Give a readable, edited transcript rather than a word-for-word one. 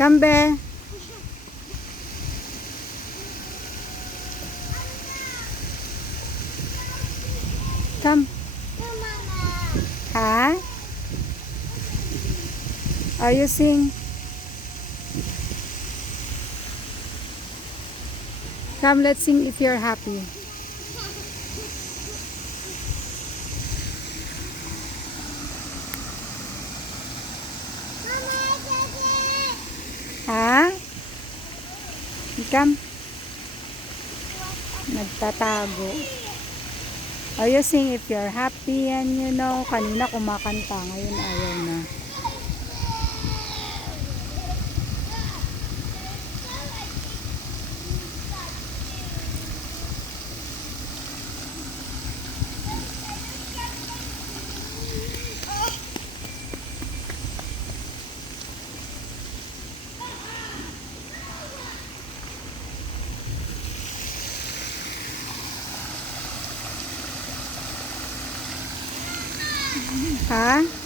Come, Be. Come. Ha? Are you sing? Come, let's sing if you're happy. Ha? Come. Nagtatago. Are you sing if you're happy and you know, kanina kumakanta, ngayon ayaw na. Ha?